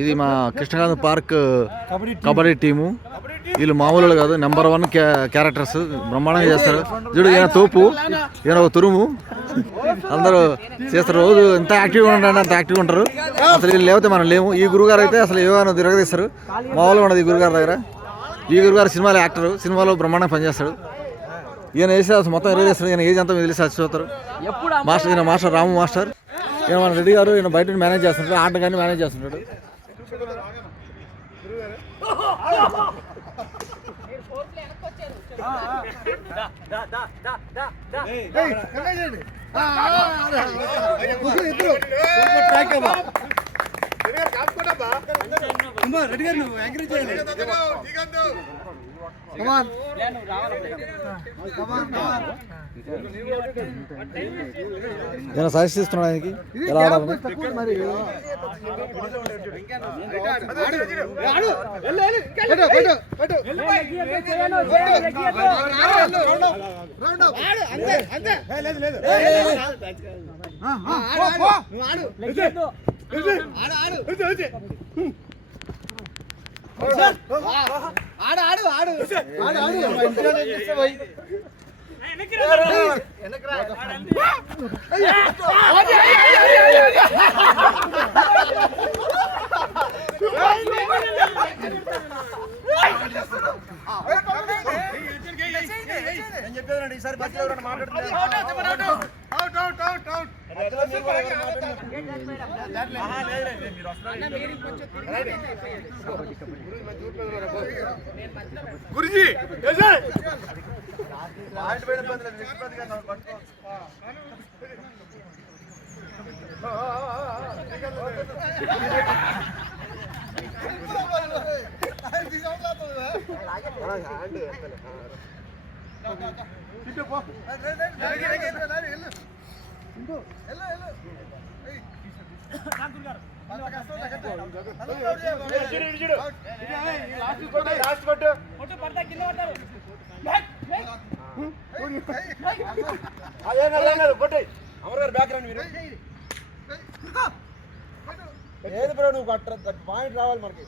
ఇది మా Krishnakanth park kabaddi team. వీళ్ళు మామూలు కాదు, నెంబర్ 1 క్యారెక్టర్స్, బ్రహ్మాండంగా చేస్తారు. చూడు, ఈయన తోపు, ఈయన ఒక తురుము, అందరూ చేస్తారు. రోజు ఎంత యాక్టివ్గా ఉంటారు అంత యాక్టివ్గా ఉంటారు. అసలు వీళ్ళు లేకపోతే మనం లేము. ఈ గురుగారు అయితే అసలు ఏమైనా తిరగదీస్తారు, మామూలుగా ఉండదు ఈ గురుగారి దగ్గర. ఈ గురుగారు సినిమాలో యాక్టరు, సినిమాలో బ్రహ్మాండంగా పనిచేస్తాడు. ఈయన వేస్తే అసలు మొత్తం చేస్తాడు. ఈయన ఏజ్ అంతా తెలిసి చచ్చిపోతారు. మాస్టర్, ఈయన మాస్టర్ రాము మాస్టర్. ఈయన మన రెడ్డి గారు, ఈయన బయట మేనేజ్ చేస్తుంటాడు, ఆట కానీ మేనేజ్ చేస్తుంటాడు. నేను సజెస్ట్ ఇస్తున్నాను ఆయనకి ఎలా ఆడాలని. గురుజీ ఏది బ్రో, నువ్వు పాయింట్ రావాలి మనకి.